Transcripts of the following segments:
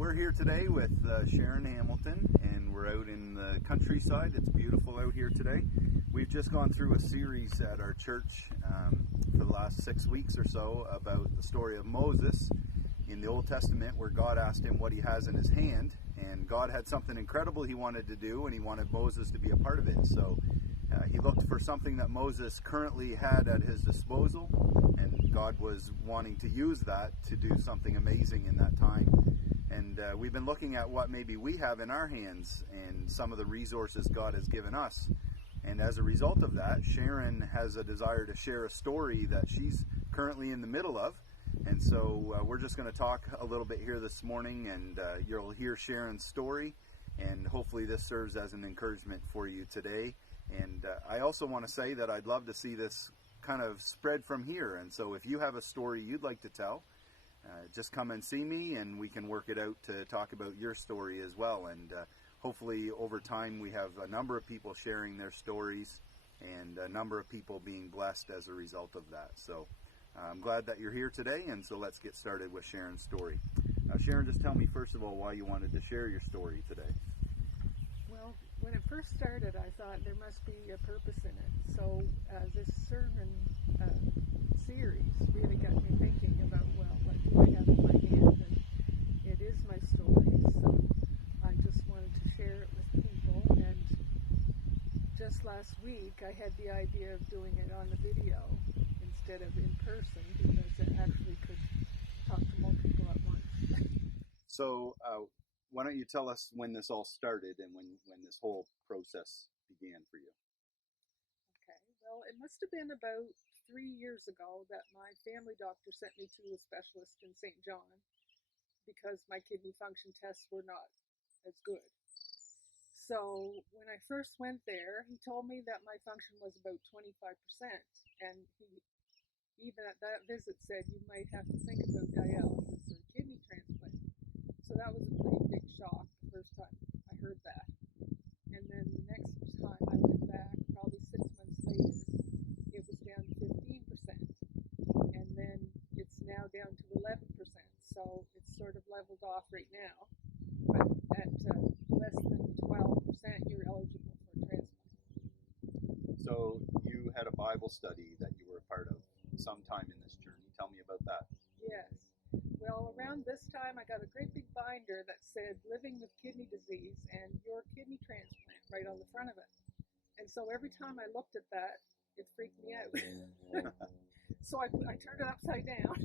we're here today with Sharon Hamilton, and we're out in the countryside. It's beautiful out here today. We've just gone through a series at our church for the last 6 weeks or so about the story of Moses in the Old Testament, where God asked him what he has in his hand, and God had something incredible he wanted to do, and he wanted Moses to be a part of it. So he looked for something that Moses currently had at his disposal, and God was wanting to use that to do something amazing in that time. And we've been looking at what maybe we have in our hands and some of the resources God has given us. And as a result of that, Sharon has a desire to share a story that she's currently in the middle of. And so we're just going to talk a little bit here this morning, and you'll hear Sharon's story, and hopefully this serves as an encouragement for you today. And I also want to say that I'd love to see this kind of spread from here. And so if you have a story you'd like to tell, just come and see me, and we can work it out to talk about your story as well. And hopefully over time we have a number of people sharing their stories and a number of people being blessed as a result of that. So I'm glad that you're here today, and so let's get started with Sharon's story. Sharon, just tell me first of all why you wanted to share your story today. Well, when it first started, I thought there must be a purpose in it. So this sermon series really got me thinking about, well, what do I have in my hand? And it is my story, so I just wanted to share it with people. And just last week, I had the idea of doing it on the video instead of in person, because it actually could talk to more people at once. So why don't you tell us when this all started and when this whole process began for you? Okay, well, it must have been about 3 years ago that my family doctor sent me to a specialist in St. John because my kidney function tests were not as good. So when I first went there, he told me that my function was about 25%, and he even at that visit said you might have to think about dialysis or kidney transplant. So that was a pretty big shock the first time I heard that. And then the next time I went back, probably 6 months later, it was down to 15%. And then it's now down to 11%. So it's sort of leveled off right now. But at less than 12%, you're eligible for transplant. So you had a Bible study that you were a part of sometime in this journey. Tell me about that. Yes. Well, around this time, I got a great big binder that said living with kidney disease and your kidney transplant right on the front of it. And so every time I looked at that, it freaked me out. So I turned it upside down.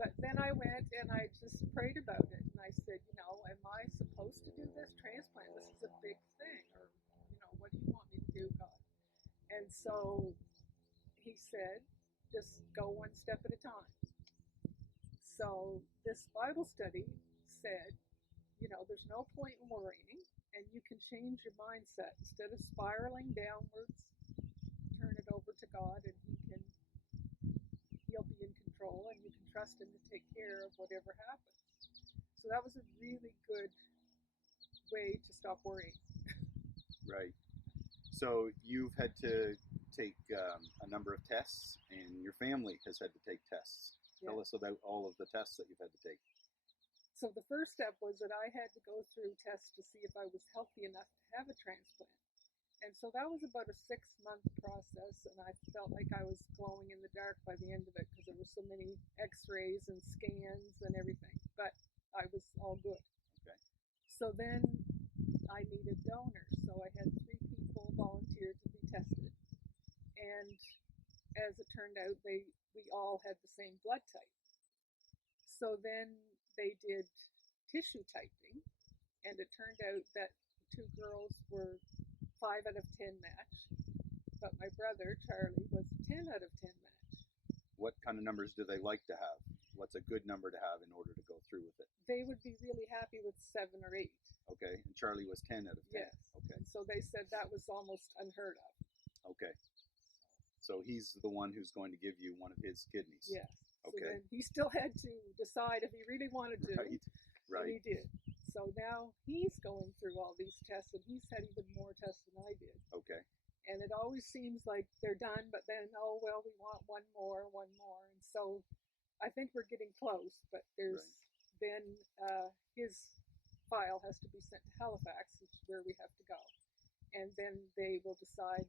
But then I went and I just prayed about it. And I said, am I supposed to do this transplant? This is a big thing. Or, what do you want me to do, God? And so he said, just go one step at a time. So this Bible study said, there's no point in worrying, and you can change your mindset. Instead of spiraling downwards, turn it over to God, and he'll be in control, and you can trust him to take care of whatever happens. So that was a really good way to stop worrying. Right. So you've had to take a number of tests, and your family has had to take tests. Yeah. Tell us about all of the tests that you've had to take. So the first step was that I had to go through tests to see if I was healthy enough to have a transplant. And so that was about a 6-month process, and I felt like I was glowing in the dark by the end of it because there were so many x-rays and scans and everything. But I was all good. Okay. So then I needed donors. So I had 3 people volunteer to be tested. And as it turned out, we all had the same blood type. So then they did tissue typing, and it turned out that the 2 girls were 5 out of 10 match, but my brother, Charlie, was 10 out of 10 match. What kind of numbers do they like to have? What's a good number to have in order to go through with it? They would be really happy with 7 or 8. Okay, and Charlie was 10 out of 10. Yes. Okay. And so they said that was almost unheard of. Okay. So he's the one who's going to give you one of his kidneys. Yes. Okay. So then he still had to decide if he really wanted to. Right. And he did. So now he's going through all these tests, and he's had even more tests than I did. Okay. And it always seems like they're done, but then, we want one more. And so I think we're getting close, but there's then his file has to be sent to Halifax, which is where we have to go. And then they will decide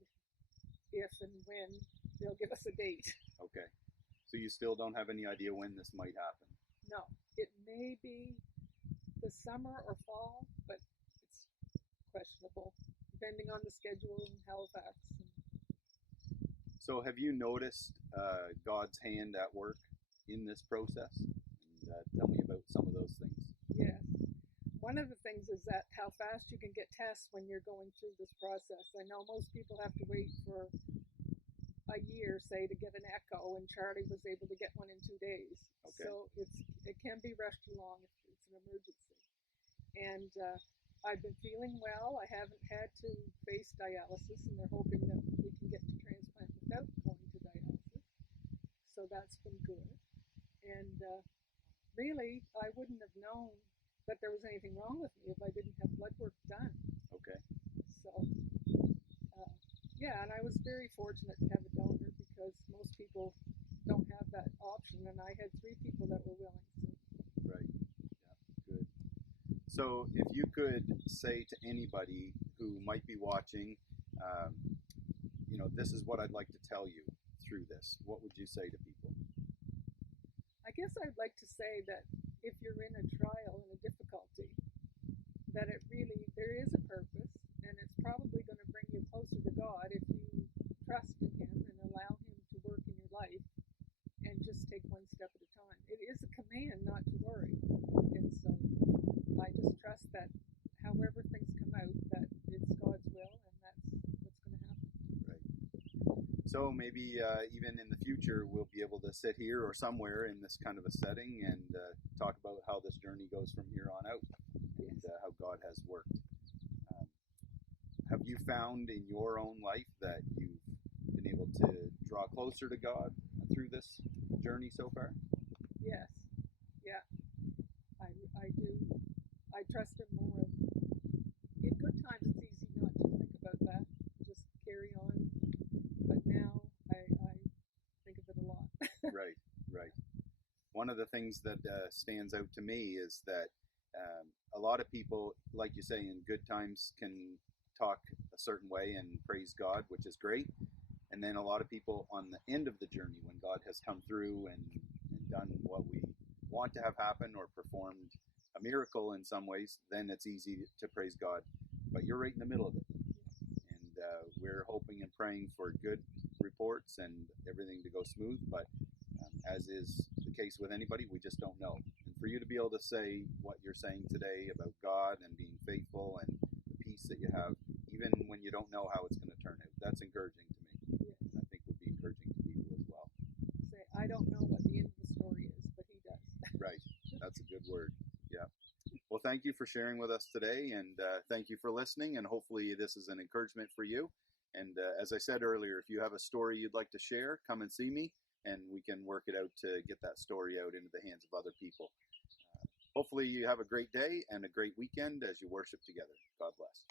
if and when they'll give us a date. Okay. So you still don't have any idea when this might happen? No, it may be the summer or fall, but it's questionable, depending on the schedule in Halifax. So have you noticed God's hand at work in this process? And tell me about some of those things. Yes. One of the things is that how fast you can get tests when you're going through this process. I know most people have to wait for a year, say, to get an echo, and Charlie was able to get one in 2 days. Okay. So it can be rushed along if it's an emergency. And I've been feeling well. I haven't had to face dialysis, and they're hoping that we can get to transplant without going to dialysis. So that's been good. And really, I wouldn't have known that there was anything wrong with me if I didn't have blood work done. Okay. So, yeah, and I was very fortunate to have a donor because most people don't have that option, and I had 3 people that were willing. So. Right. Yeah. Good. So if you could say to anybody who might be watching, this is what I'd like to tell you through this, what would you say to people? I guess I'd like to say that if you're in a trial and a difficulty, that there is a purpose, and it's probably going to bring you closer to God if you trust in Him and allow Him to work in your life and just take one step at a time. It is a command not to worry. And so I just trust that however things come out, that it's God's will and that's what's going to happen. Right. So maybe even in the future, we'll be able to sit here or somewhere in this kind of a setting and talk about how this journey goes from here on out and how God has worked. Have you found in your own life that you've been able to draw closer to God through this journey so far? Yes. Yeah. I do. I trust Him more. In good times, it's easy not to think about that. Just carry on. But now I think of it a lot. Right, right. One of the things that stands out to me is that a lot of people, like you say, in good times can talk a certain way and praise God, which is great. And then a lot of people on the end of the journey, when God has come through and done what we want to have happen or performed a miracle in some ways, then it's easy to praise God. But you're right in the middle of it. And we're hoping and praying for good reports and everything to go smooth. But as is the case with anybody, we just don't know. And for you to be able to say what you're saying today about God and being faithful and the peace that you have, even when you don't know how it's going to turn out, that's encouraging to me. Yes. And I think would be encouraging to people as well. Say, I don't know what the end of the story is, but He does. Right. That's a good word. Yeah. Well, thank you for sharing with us today, and thank you for listening, and hopefully this is an encouragement for you. And as I said earlier, if you have a story you'd like to share, come and see me, and we can work it out to get that story out into the hands of other people. Hopefully you have a great day and a great weekend as you worship together. God bless.